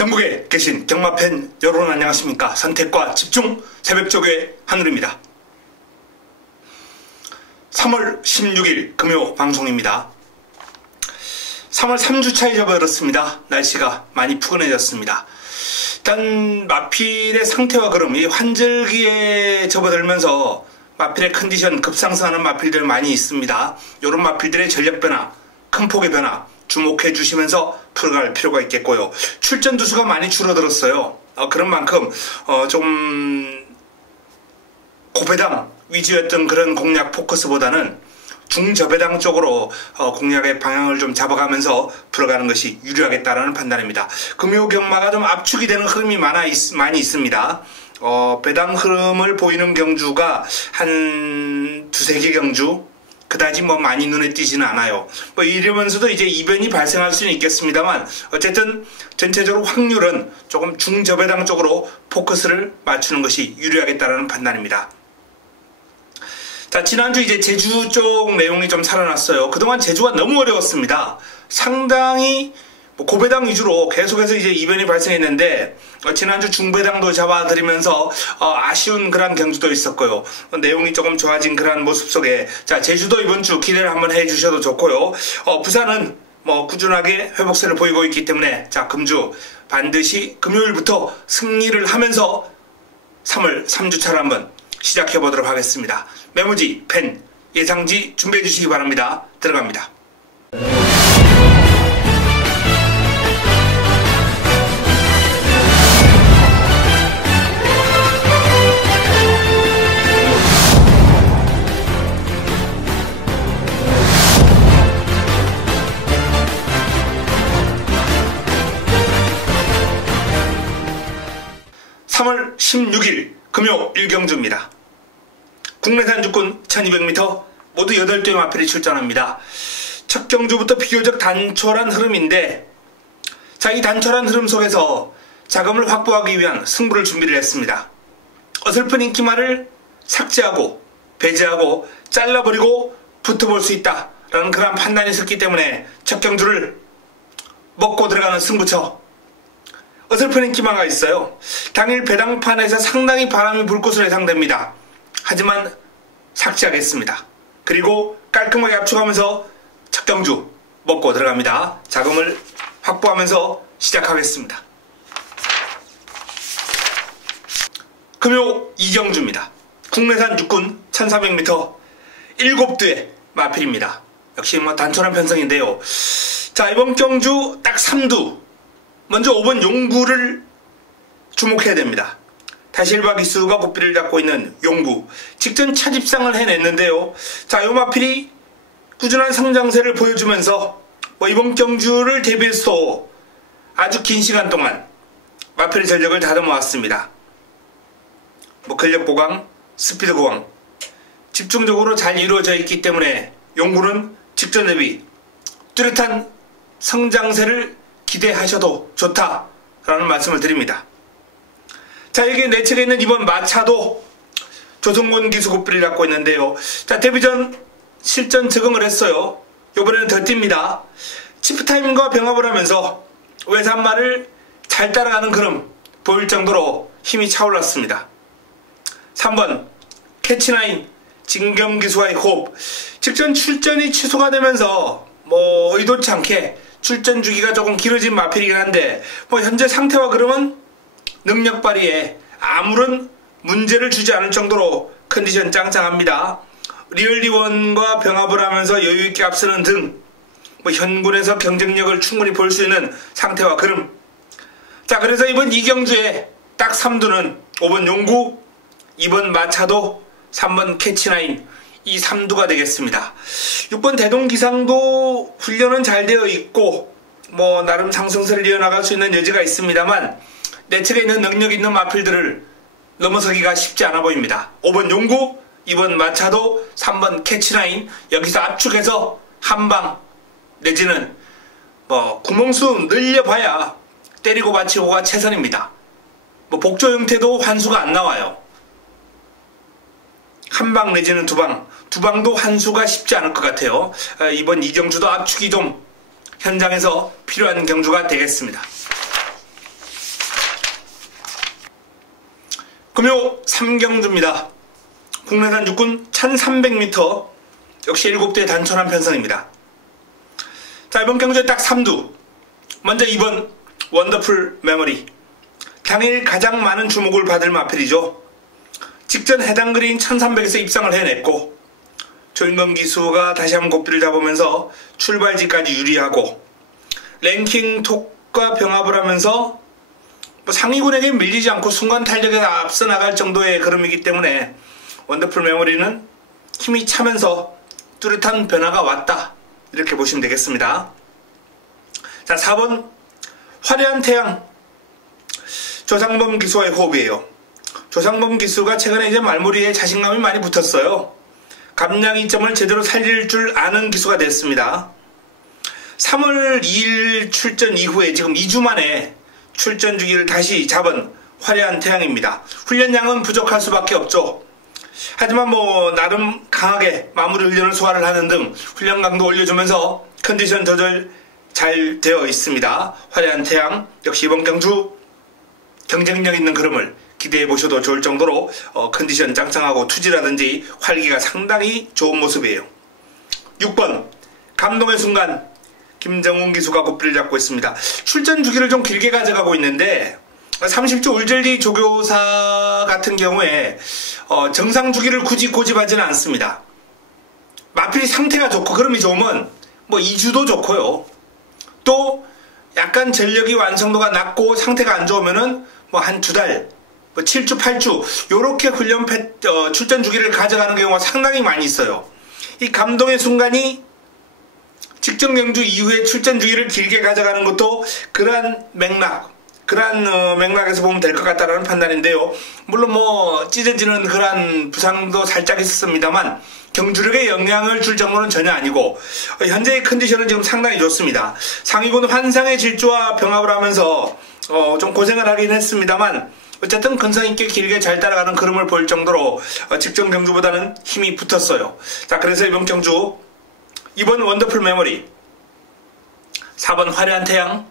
전국에 계신 경마팬 여러분 안녕하십니까. 선택과 집중 새벽조교의 한울입니다. 3월 16일 금요 방송입니다. 3월 3주차에 접어들었습니다. 날씨가 많이 푸근해졌습니다. 일단 마필의 상태와 그름이 환절기에 접어들면서 마필의 컨디션 급상승하는 마필들 많이 있습니다. 이런 마필들의 전력 변화, 큰 폭의 변화 주목해 주시면서 풀어갈 필요가 있겠고요. 출전 두수가 많이 줄어들었어요. 그런 만큼 좀 고배당 위주였던 그런 공략 포커스보다는 중저배당 쪽으로 공략의 방향을 좀 잡아가면서 풀어가는 것이 유리하겠다라는 판단입니다. 금요 경마가 좀 압축이 되는 흐름이 많이 있습니다. 배당 흐름을 보이는 경주가 한 두세 개 경주, 그다지 많이 눈에 띄지는 않아요. 이러면서도 이제 이변이 발생할 수는 있겠습니다만, 어쨌든 전체적으로 확률은 조금 중저배당 쪽으로 포커스를 맞추는 것이 유리하겠다라는 판단입니다. 자, 지난주 이제 제주 쪽 내용이 좀 살아났어요. 그동안 제주가 너무 어려웠습니다. 상당히 고배당 위주로 계속해서 이제 이변이 발생했는데, 지난주 중배당도 잡아드리면서 아쉬운 그런 경주도 있었고요. 내용이 조금 좋아진 그런 모습 속에, 자, 제주도 이번 주 기대를 한번 해주셔도 좋고요. 부산은 꾸준하게 회복세를 보이고 있기 때문에, 자, 금주 반드시 금요일부터 승리를 하면서 3월 3주차를 한번 시작해 보도록 하겠습니다. 메모지, 펜, 예상지 준비해 주시기 바랍니다. 들어갑니다. 3월 16일 금요 1경주입니다. 국내산 주권 1200m 모두 8대 마필이 출전합니다. 첫 경주부터 비교적 단촐한 흐름인데, 자, 이 단촐한 흐름 속에서 자금을 확보하기 위한 승부를 준비를 했습니다. 어설픈 인기말을 삭제하고 배제하고 잘라버리고 붙어볼 수 있다라는 그런 판단이 있었기 때문에 첫 경주를 먹고 들어가는 승부처, 어설픈 인기마가 있어요. 당일 배당판에서 상당히 바람이 불 것으로 예상됩니다. 하지만 삭제하겠습니다. 그리고 깔끔하게 압축하면서 첫 경주 먹고 들어갑니다. 자금을 확보하면서 시작하겠습니다. 금요 2경주입니다. 국내산 육군 1400m 7대 마필입니다. 역시 단촐한 편성인데요. 자, 이번 경주 딱 3두. 먼저 5번 용구를 주목해야 됩니다. 다실바 기수가 고삐를 잡고 있는 용구. 직전 첫 입상을 해냈는데요. 자, 요 마필이 꾸준한 성장세를 보여주면서 이번 경주를 대비해서 아주 긴 시간 동안 마필의 전력을 다듬어왔습니다. 근력 보강, 스피드 보강 집중적으로 잘 이루어져 있기 때문에 용구는 직전 대비 뚜렷한 성장세를 기대하셔도 좋다라는 말씀을 드립니다. 자, 여기 내측에 있는 이번 마차도 조성곤 기수 고삐를 잡고 있는데요. 자, 데뷔전 실전 적응을 했어요. 이번에는 더 뜁니다. 치프타임과 병합을 하면서 외산마를 잘 따라가는 흐름 보일 정도로 힘이 차올랐습니다. 3번 캐치나인 진경 기수와의 호흡. 직전 출전이 취소가 되면서 의도치 않게 출전 주기가 조금 길어진 마필이긴 한데, 현재 상태와 그러면 능력 발휘에 아무런 문제를 주지 않을 정도로 컨디션 짱짱합니다. 리얼리원과 병합을 하면서 여유있게 앞서는 등 현군에서 경쟁력을 충분히 볼 수 있는 상태와 그름. 자, 그래서 이번 2경주에 딱 3두는 5번 용구, 2번 마차도, 3번 캐치나인, 이 3두가 되겠습니다. 6번 대동기상도 훈련은 잘 되어 있고 나름 상승세를 이어나갈 수 있는 여지가 있습니다만, 내측에 있는 능력 있는 마필들을 넘어서기가 쉽지 않아 보입니다. 5번 용구, 2번 마차도, 3번 캐치나인, 여기서 압축해서 한방 내지는 구멍수 늘려봐야 때리고 받치고가 최선입니다. 복조 형태도 환수가 안 나와요. 한 방 내지는 두 방도 환수가 쉽지 않을 것 같아요. 이번 2경주도 압축이 좀 현장에서 필요한 경주가 되겠습니다. 금요 3경주입니다. 국내산 육군 1300m 역시 7대 단촐한 편성입니다. 자, 이번 경주에 딱 3두. 먼저 2번 원더풀 메모리. 당일 가장 많은 주목을 받을 마필이죠. 직전 해당 그린 1300에서 입상을 해냈고 조인범 기수가 다시 한번 고삐를 잡으면서 출발지까지 유리하고 랭킹 톱과 병합을 하면서 상위군에게 밀리지 않고 순간 탄력에 앞서 나갈 정도의 걸음이기 때문에 원더풀 메모리는 힘이 차면서 뚜렷한 변화가 왔다, 이렇게 보시면 되겠습니다. 자, 4번 화려한 태양. 조상범 기수와의 호흡이에요. 조상범 기수가 최근에 이제 말무리에 자신감이 많이 붙었어요. 감량 이점을 제대로 살릴 줄 아는 기수가 됐습니다. 3월 2일 출전 이후에 지금 2주 만에 출전 주기를 다시 잡은 화려한 태양입니다. 훈련량은 부족할 수밖에 없죠. 하지만 나름 강하게 마무리 훈련을 소화를 하는 등 훈련 강도 올려주면서 컨디션 조절 잘 되어 있습니다. 화려한 태양 역시 이번 경주 경쟁력 있는 걸음을 기대해 보셔도 좋을 정도로 컨디션 짱짱하고 투지라든지 활기가 상당히 좋은 모습이에요. 6번 감동의 순간. 김정훈 기수가 고삐를 잡고 있습니다. 출전 주기를 좀 길게 가져가고 있는데 30주 울젤리 조교사 같은 경우에 정상 주기를 굳이 고집하지는 않습니다. 마필이 상태가 좋고 걸음이 좋으면 2주도 좋고요. 또 약간 전력이 완성도가 낮고 상태가 안 좋으면은 한 2달, 7주, 8주 요렇게 훈련 출전 주기를 가져가는 경우가 상당히 많이 있어요. 이 감동의 순간이 직전 경주 이후에 출전 주기를 길게 가져가는 것도 그러한 맥락에서 보면 될 것 같다는 판단인데요. 물론 찢어지는 그러한 부상도 살짝 있었습니다만 경주력에 영향을 줄 정도는 전혀 아니고 현재의 컨디션은 지금 상당히 좋습니다. 상위군 환상의 질주와 병합을 하면서 좀 고생을 하긴 했습니다만 어쨌든 근성있게 길게 잘 따라가는 걸음을 보일 정도로 직전 경주보다는 힘이 붙었어요. 자, 그래서 이번 경주 2번 원더풀 메모리, 4번 화려한 태양,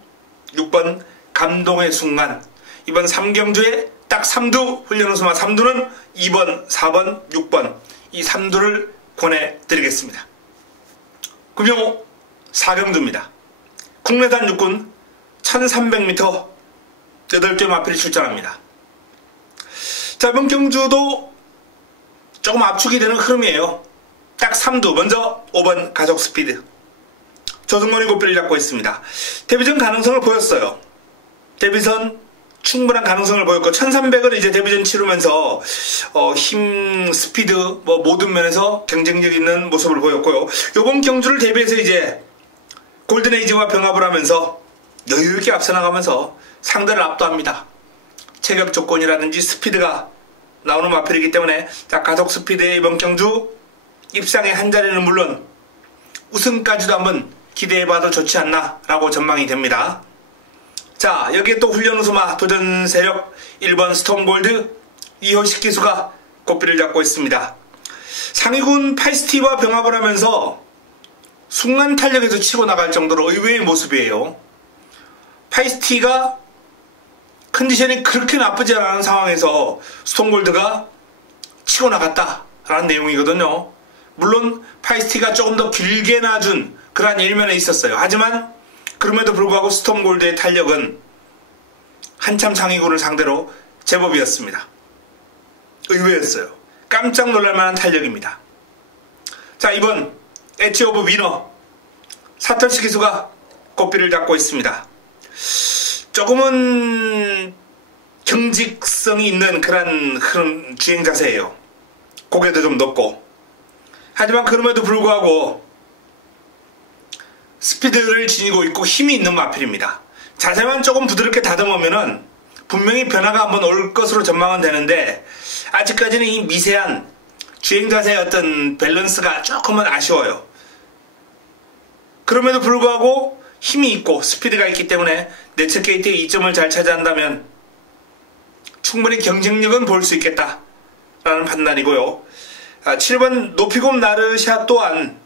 6번 감동의 순간. 이번 3경주에 딱 3두 훈련 우수마 3두는 2번, 4번, 6번 이 3두를 권해드리겠습니다. 금요 4경주입니다. 국내산 육군 1300m 8개 마필이 출전합니다. 자, 이번 경주도 조금 압축이 되는 흐름이에요. 딱 3두. 먼저 5번 가속 스피드. 조승건이 고삐를 잡고 있습니다. 데뷔전 가능성을 보였어요. 데뷔전 충분한 가능성을 보였고 1300을 이제 데뷔전 치르면서 힘, 스피드 모든 면에서 경쟁력 있는 모습을 보였고요. 요번 경주를 대비해서 이제 골든에이지와 병합을 하면서 여유있게 앞서 나가면서 상대를 압도합니다. 체격 조건이라든지 스피드가 나오는 마필이기 때문에 자, 가속 스피드의 이번 경주 입상의 한 자리는 물론 우승까지도 한번 기대해봐도 좋지 않나 라고 전망이 됩니다. 자, 여기에 또 훈련 우수마 도전 세력 1번 스톰골드 이효식 기수가 고삐를 잡고 있습니다. 상위군 파이스티와 병합을 하면서 순간 탄력에서 치고 나갈 정도로 의외의 모습이에요. 파이스티가 컨디션이 그렇게 나쁘지 않은 상황에서 스톰골드가 치고 나갔다라는 내용이거든요. 물론 파이스티가 조금 더 길게 놔준 그러한 일면에 있었어요. 하지만 그럼에도 불구하고 스톰골드의 탄력은 한참 상위군을 상대로 제법이었습니다. 의외였어요. 깜짝 놀랄만한 탄력입니다. 자, 이번 엣지 오브 위너 사토시 기수가 고삐를 잡고 있습니다. 조금은 경직성이 있는 그런 흐름 주행 자세예요. 고개도 좀 높고. 하지만 그럼에도 불구하고 스피드를 지니고 있고 힘이 있는 마필입니다. 자세만 조금 부드럽게 다듬으면은 분명히 변화가 한번 올 것으로 전망은 되는데 아직까지는 이 미세한 주행 자세의 어떤 밸런스가 조금은 아쉬워요. 그럼에도 불구하고 힘이 있고 스피드가 있기 때문에 내측 게이트의 이점을 잘 차지한다면 충분히 경쟁력은 볼 수 있겠다라는 판단이고요. 7번 노피곰 나르샤 또한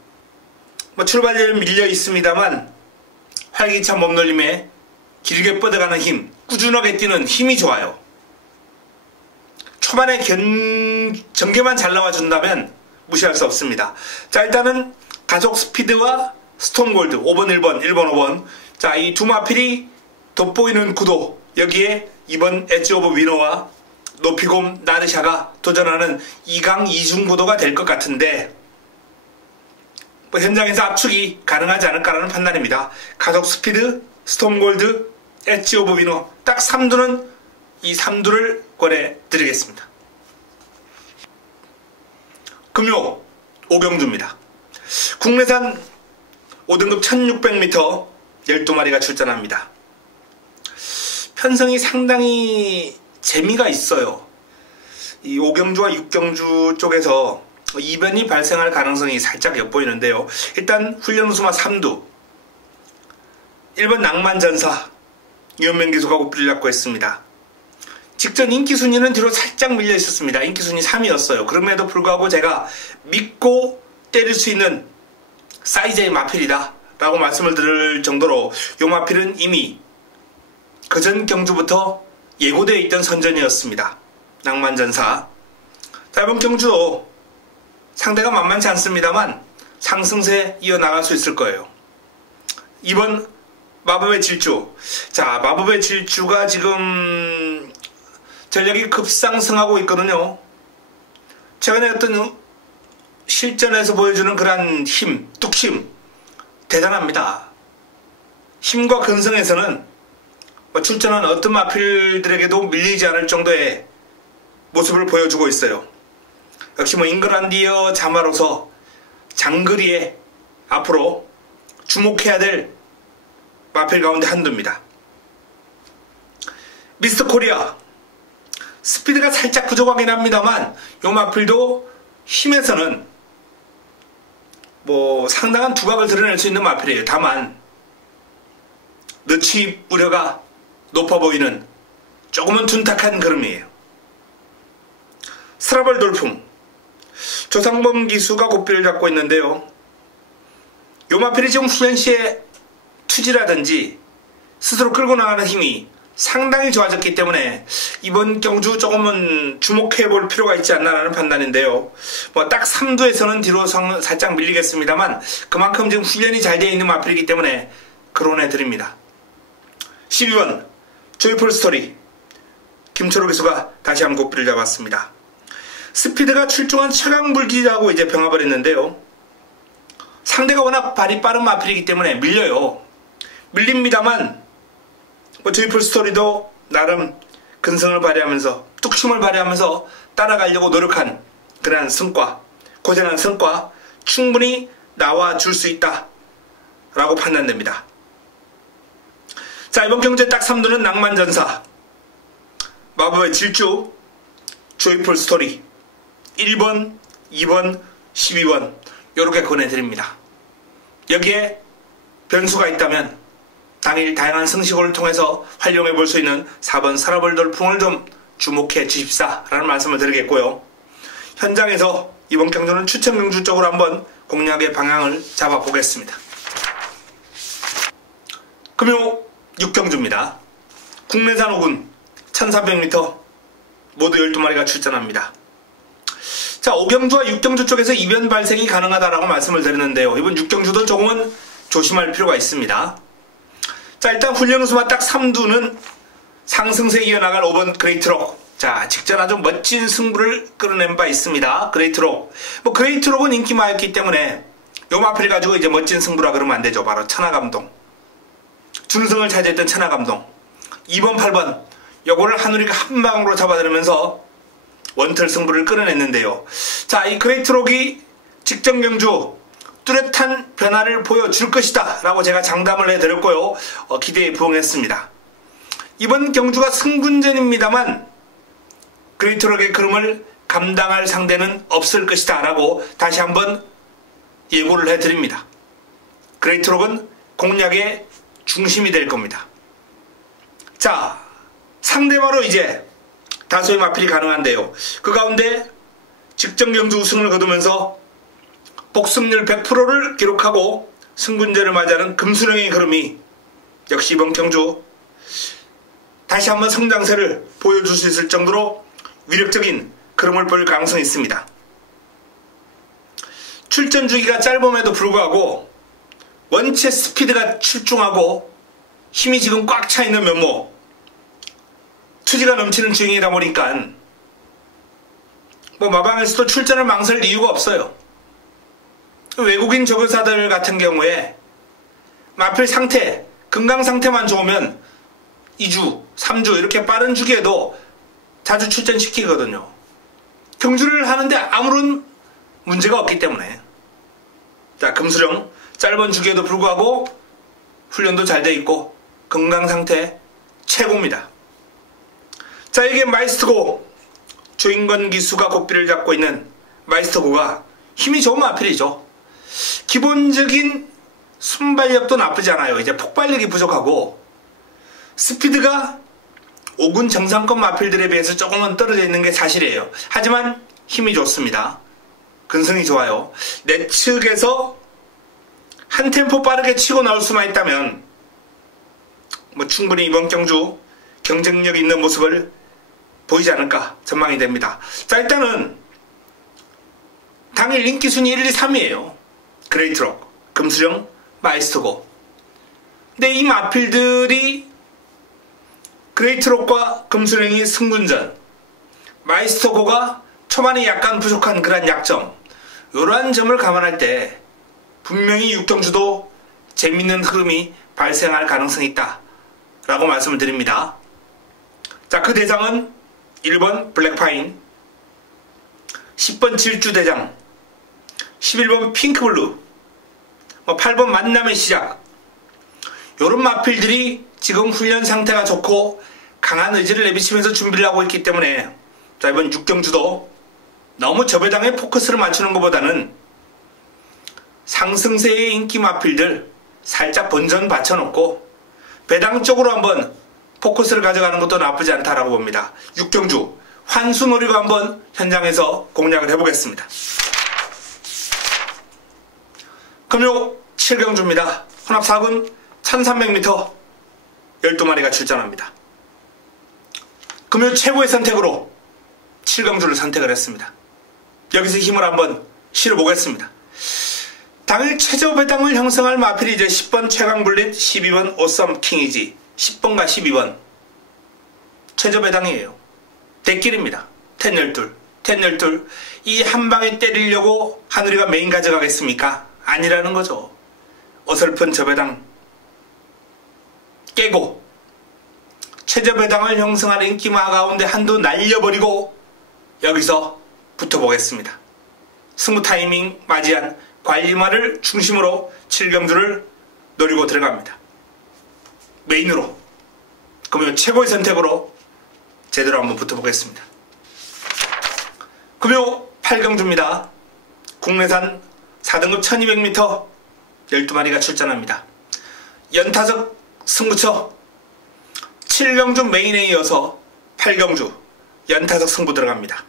출발을 밀려 있습니다만 활기찬 몸놀림에 길게 뻗어가는 힘, 꾸준하게 뛰는 힘이 좋아요. 초반에 전개만 잘 나와준다면 무시할 수 없습니다. 자, 일단은 가속 스피드와 스톰골드 5번 1번 1번 5번, 자, 이 두 마필이 돋보이는 구도, 여기에 이번 엣지 오브 위너와 노피곰 나르샤가 도전하는 2강 2중 구도가 될 것 같은데, 뭐 현장에서 압축이 가능하지 않을까라는 판단입니다. 가속 스피드, 스톰골드, 엣지 오브 위너 딱 3두는 이 3두를 권해드리겠습니다. 금요 5경주입니다. 국내산 5등급 1600m 12마리가 출전합니다. 편성이 상당히 재미가 있어요. 이 5경주와 6경주 쪽에서 이변이 발생할 가능성이 살짝 엿보이는데요. 일단 훈련 우수마 3두 1번 낭만전사 유현명 기수가 고삐를 잡고 있습니다. 직전 인기순위는 뒤로 살짝 밀려 있었습니다. 인기순위 3위였어요. 그럼에도 불구하고 제가 믿고 때릴 수 있는 사이즈의 마필이다 라고 말씀을 드릴 정도로 이 마필은 이미 그전 경주부터 예고되어 있던 선전이었습니다. 낭만전사. 자, 이번 경주도 상대가 만만치 않습니다만 상승세 이어나갈 수 있을 거예요. 이번 마법의 질주. 자, 마법의 질주가 지금 전력이 급상승하고 있거든요. 최근에 어떤 실전에서 보여주는 그런 힘, 뚝심 대단합니다. 힘과 근성에서는 출전한 어떤 마필들에게도 밀리지 않을 정도의 모습을 보여주고 있어요. 역시 잉글란디어 자마로서 장거리에 앞으로 주목해야 될 마필 가운데 한두입니다. 미스터 코리아 스피드가 살짝 부족하긴 합니다만 이 마필도 힘에서는 상당한 두각을 드러낼 수 있는 마필이에요. 다만 너치 우려가 높아 보이는 조금은 둔탁한 걸음이에요. 스라벌 돌풍 조상범 기수가 고삐를 잡고 있는데요. 요 마필이 지금 후련시의 투지라든지 스스로 끌고 나가는 힘이 상당히 좋아졌기 때문에 이번 경주 조금은 주목해 볼 필요가 있지 않나라는 판단인데요. 딱 3두에서는 뒤로 살짝 밀리겠습니다만 그만큼 지금 훈련이 잘 되어 있는 마필이기 때문에 거론해 드립니다. 12번 조이풀 스토리 김초록 기수가 다시 한번 고삐를 잡았습니다. 스피드가 출중한 최강불기라고 이제 병합을 했는데요. 상대가 워낙 발이 빠른 마필이기 때문에 밀려요. 밀립니다만 조이풀 스토리도 나름 근성을 발휘하면서 뚝심을 발휘하면서 따라가려고 노력한 그러한 성과, 고생한 성과 충분히 나와줄 수 있다 라고 판단됩니다. 자, 이번 경주에 딱 3두는 낭만전사, 마법의 질주, 조이풀 스토리 1번, 2번, 12번 요렇게 권해드립니다. 여기에 변수가 있다면 당일 다양한 승식을 통해서 활용해 볼 수 있는 4번 스라벌 돌풍을 좀 주목해 주십사 라는 말씀을 드리겠고요. 현장에서 이번 경주는 추천 경주 쪽으로 한번 공략의 방향을 잡아보겠습니다. 금요 6경주입니다. 국내산 5군 1400m 모두 12마리가 출전합니다. 자, 5경주와 6경주 쪽에서 이변 발생이 가능하다라고 말씀을 드렸는데요. 이번 6경주도 조금은 조심할 필요가 있습니다. 자, 일단 훈련 우수마 딱 3두는 상승세 이어나갈 5번 그레이트록. 자, 직전 아주 멋진 승부를 끌어낸 바 있습니다. 그레이트록. 그레이트록은 인기 많았기 때문에 요 마필 가지고 이제 멋진 승부라 그러면 안 되죠. 바로 천하감동. 준승을 차지했던 천하감동. 2번 8번 요거를 한우리가 한 방으로 잡아들으면서 원털 승부를 끌어냈는데요. 자, 이 그레이트록이 직전 경주 뚜렷한 변화를 보여줄 것이다 라고 제가 장담을 해드렸고요. 기대에 부응했습니다. 이번 경주가 승군전입니다만 그레이트록의 그름을 감당할 상대는 없을 것이다 라고 다시 한번 예고를 해드립니다. 그레이트록은 공략의 중심이 될 겁니다. 자, 상대바로 이제 다수의 마필이 가능한데요. 그 가운데 직전 경주 우승을 거두면서 복승률 100%를 기록하고 승군제를 맞이하는 금수령의 걸음이 역시 이번 경주 다시 한번 성장세를 보여줄 수 있을 정도로 위력적인 흐름을 볼 가능성이 있습니다. 출전 주기가 짧음에도 불구하고 원체 스피드가 출중하고 힘이 지금 꽉 차 있는 면모, 투지가 넘치는 주행이다 보니까 마방에서도 출전을 망설 이유가 없어요. 외국인 조교사들 같은 경우에 마필 상태, 건강 상태만 좋으면 2주, 3주 이렇게 빠른 주기에도 자주 출전시키거든요. 경주를 하는데 아무런 문제가 없기 때문에. 자, 금수령 짧은 주기에도 불구하고 훈련도 잘 돼 있고 건강 상태 최고입니다. 자, 이게 마이스터고, 조인건 기수가 고삐를 잡고 있는 마이스터고가 힘이 좋은 마필이죠. 기본적인 순발력도 나쁘지 않아요. 이제 폭발력이 부족하고 스피드가 5군 정상급 마필들에 비해서 조금은 떨어져 있는 게 사실이에요. 하지만 힘이 좋습니다. 근성이 좋아요. 내측에서 한 템포 빠르게 치고 나올 수만 있다면 충분히 이번 경주 경쟁력 있는 모습을 보이지 않을까 전망이 됩니다. 자, 일단은 당일 인기 순위 1, 2, 3이에요. 그레이트록, 금수령, 마이스터고. 근데 이 마필들이 그레이트록과 금수령이 승군전, 마이스터고가 초반에 약간 부족한 그런 약점, 이러한 점을 감안할 때 분명히 육경주도 재밌는 흐름이 발생할 가능성이 있다 라고 말씀을 드립니다. 자, 그 대장은 1번 블랙파인, 10번 질주대장, 11번 핑크블루, 8번 만남의 시작, 요런 마필들이 지금 훈련 상태가 좋고 강한 의지를 내비치면서 준비를 하고 있기 때문에 자, 이번 육경주도 너무 저 배당에 포커스를 맞추는 것보다는 상승세의 인기 마필들 살짝 번전 받쳐놓고 배당 쪽으로 한번 포커스를 가져가는 것도 나쁘지 않다라고 봅니다. 육경주 환수 노리고 한번 현장에서 공략을 해보겠습니다. 금요 7경주입니다. 혼합 4군 1300m 12마리가 출전합니다. 금요 최고의 선택으로 7경주를 선택을 했습니다. 여기서 힘을 한번 실어보겠습니다. 당일 최저 배당을 형성할 마필이 이제 10번 최강블릿, 12번 오썸 킹이지, 10번과 12번 최저 배당이에요. 대길입니다. 10-12 이 한방에 때리려고 하늘이가 메인 가져가겠습니까? 아니라는 거죠. 어설픈 저배당 깨고 최저 배당을 형성하는 인기마 가운데 한두 날려버리고 여기서 붙어보겠습니다. 승부 타이밍 맞이한 관리마를 중심으로 7경주를 노리고 들어갑니다. 메인으로 금요 최고의 선택으로 제대로 한번 붙어보겠습니다. 금요 8경주입니다. 국내산 4등급 1200m 12마리가 출전합니다. 연타석 승부처 7경주 메인에 이어서 8경주 연타석 승부 들어갑니다.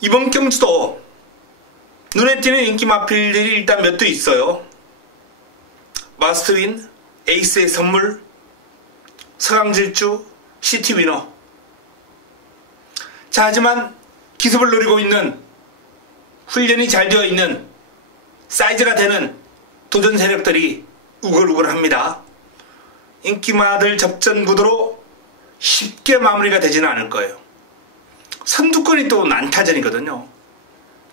이번 경주도 눈에 띄는 인기 마필들이 일단 몇 도 있어요. 마스터윈, 에이스의 선물, 서강질주, 시티위너. 자, 하지만 기습을 노리고 있는, 훈련이 잘 되어 있는, 사이즈가 되는 도전 세력들이 우글우글합니다. 인기마들 접전 구도로 쉽게 마무리가 되지는 않을 거예요. 선두권이 또 난타전이거든요.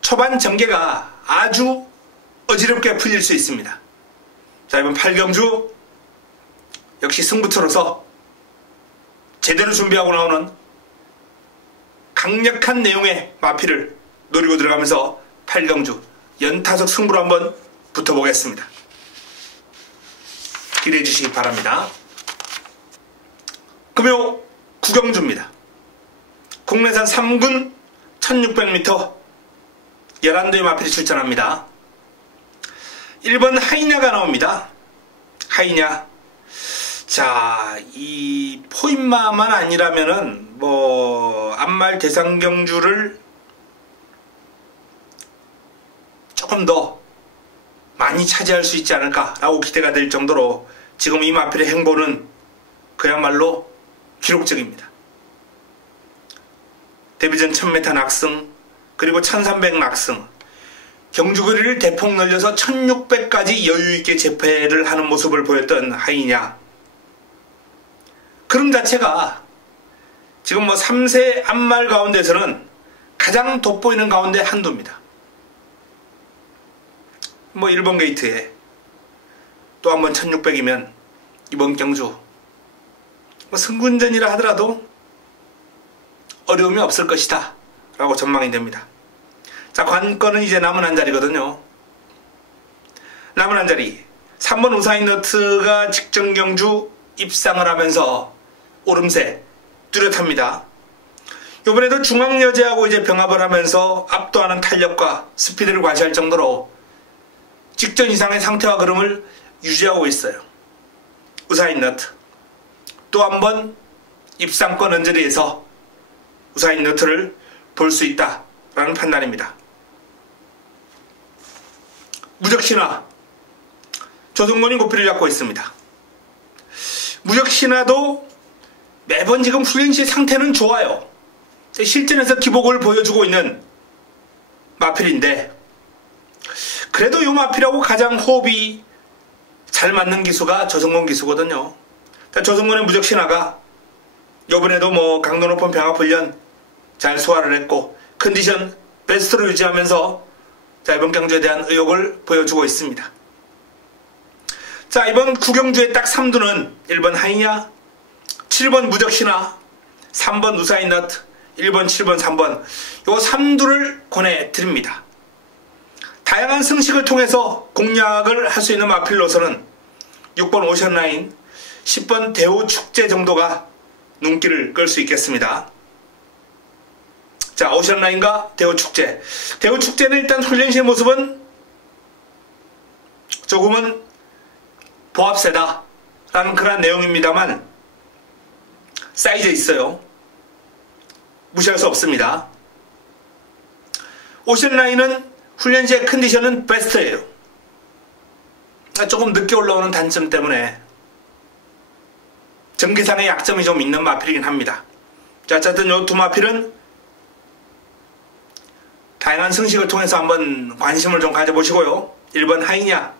초반 전개가 아주 어지럽게 풀릴 수 있습니다. 자, 이번 8경주 역시 승부처로서 제대로 준비하고 나오는 강력한 내용의 마필을 노리고 들어가면서 8경주 연타석 승부로 한번 붙어보겠습니다. 기대해 주시기 바랍니다. 금요 9경주입니다. 국내산 3군 1600m 11도의 마필이 출전합니다. 1번 하이냐가 나옵니다. 하이냐. 자, 이 포인마만 아니라면은 앞말 대상경주를 조금 더 많이 차지할 수 있지 않을까라고 기대가 될 정도로 지금 이 마필의 행보는 그야말로 기록적입니다. 데뷔전 1000m 낙승, 그리고 1300 낙승, 경주거리를 대폭 늘려서 1600까지 여유있게 재패를 하는 모습을 보였던 하이냐. 그런 자체가 지금 3세 앞말 가운데서는 가장 돋보이는 가운데 한두입니다. 일본 게이트에 또 한 번 1600이면 이번 경주 승군전이라 하더라도 어려움이 없을 것이다 라고 전망이 됩니다. 자, 관건은 이제 남은 한 자리거든요. 남은 한 자리 3번 우사인 너트가 직전 경주 입상을 하면서 오름세 뚜렷합니다. 이번에도 중앙여제하고 이제 병합을 하면서 압도하는 탄력과 스피드를 과시할 정도로 직전 이상의 상태와 그름을 유지하고 있어요. 우사인 너트 또 한 번 입상권 언저리에서 우사인 너트를 볼 수 있다라는 판단입니다. 무적신화 조성곤이 고삐를 잡고 있습니다. 무적신화도 매번 지금 훈련시 상태는 좋아요. 실전에서 기복을 보여주고 있는 마필인데 그래도 이 마필하고 가장 호흡이 잘 맞는 기수가 조성곤 기수거든요. 조성곤의 무적신화가 이번에도 강도 높은 병합훈련 잘 소화를 했고 컨디션 베스트로 유지하면서 이번 경주에 대한 의욕을 보여주고 있습니다. 자, 이번 구경주의 딱 3두는 1번 하이냐, 7번 무적신화, 3번 우사인 너트, 1번, 7번, 3번 요 3두를 권해드립니다. 다양한 승식을 통해서 공략을 할 수 있는 마필로서는 6번 오션라인, 10번 대우축제 정도가 눈길을 끌 수 있겠습니다. 자, 오션라인과 대우축제. 대우축제는 일단 훈련시의 모습은 조금은 보합세다 라는 그런 내용입니다만 사이즈에 있어요. 무시할 수 없습니다. 오션라인은 훈련시의 컨디션은 베스트예요. 조금 늦게 올라오는 단점 때문에 전기상의 약점이 좀 있는 마필이긴 합니다. 자, 어쨌든 이 두 마필은 다양한 승식을 통해서 한번 관심을 좀 가져보시고요. 1번 하이냐,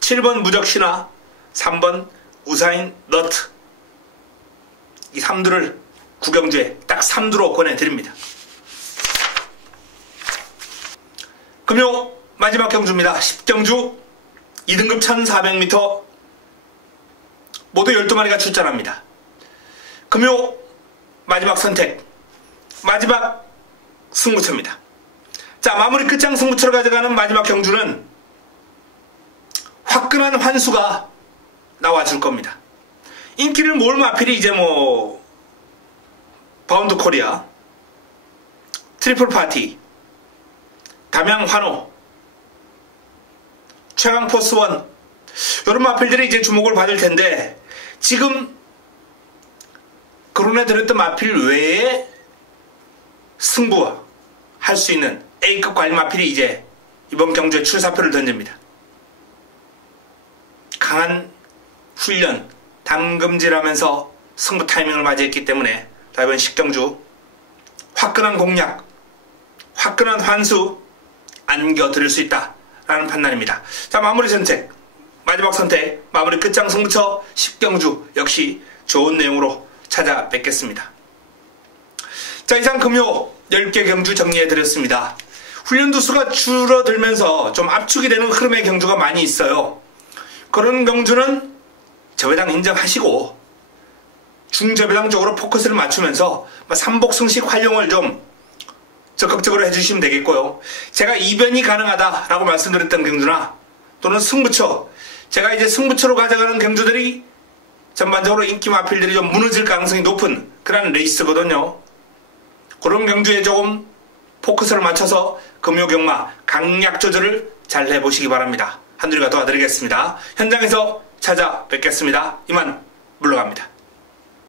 7번 무적신화, 3번 우사인 너트 이 3두를 구경주에 딱 3두로 권해드립니다. 금요 마지막 경주입니다. 10경주 2등급 1400m 모두 12마리가 출전합니다. 금요 마지막 선택, 마지막 승부처입니다. 자, 마무리 끝장 승부처를 가져가는 마지막 경주는 화끈한 환수가 나와줄 겁니다. 인기를 모을 마필이 이제 바운드 코리아, 트리플 파티, 담양 환호, 최강 포스원 이런 마필들이 이제 주목을 받을 텐데 지금 거론해 드렸던 마필 외에 승부와 할 수 있는 A급 관리 마필이 이제 이번 경주에 출사표를 던집니다. 강한 훈련, 담금질하면서 승부 타이밍을 맞이했기 때문에 이번 10경주 화끈한 공략, 화끈한 환수 안겨드릴 수 있다라는 판단입니다. 자, 마무리 선택, 마지막 선택, 마무리 끝장 승부처 10경주 역시 좋은 내용으로 찾아뵙겠습니다. 자, 이상 금요 10개 경주 정리해드렸습니다. 훈련 두수가 줄어들면서 좀 압축이 되는 흐름의 경주가 많이 있어요. 그런 경주는 저배당 인정하시고 중저배당 쪽으로 포커스를 맞추면서 삼복승식 활용을 좀 적극적으로 해주시면 되겠고요. 제가 이변이 가능하다라고 말씀드렸던 경주나 또는 승부처, 제가 이제 승부처로 가져가는 경주들이 전반적으로 인기 마필들이 좀 무너질 가능성이 높은 그런 레이스거든요. 그런 경주에 조금 포커스를 맞춰서 금요경마 강약 조절을 잘 해보시기 바랍니다. 한두리가 도와드리겠습니다. 현장에서 찾아뵙겠습니다. 이만 물러갑니다.